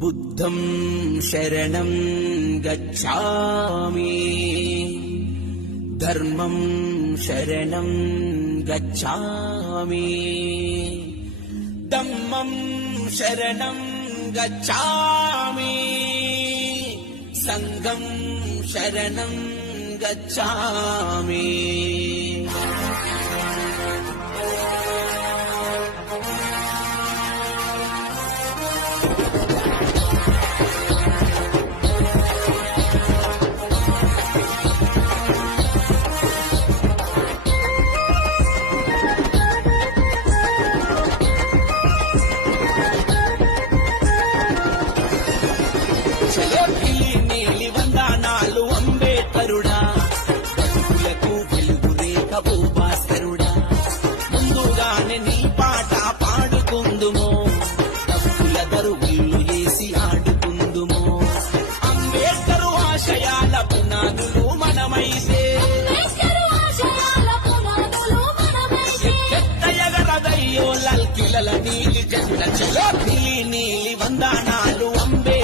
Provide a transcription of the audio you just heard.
बुद्धं शरणं गच्छामि धर्मं शरणं गच्छामि धम्मं शरणं गच्छामि संघं शरणं गच्छामि। నీలి వందనాలు అంబేద్కరుడా, బతుకులకు వెలుగు రేఖ భాస్కరుడా, ముందుగానే నీ పాట పాడుకుందుమో, తప్పుల దరువులు వేసి ఆడుకుందుమో. అంబేద్కరు ఆశయాల పునాదులు మనమైతే ఎగరదయ్యో లల్కిలల నీలి జెండ. చలో నీలి వందనాలు అంబేద్కర్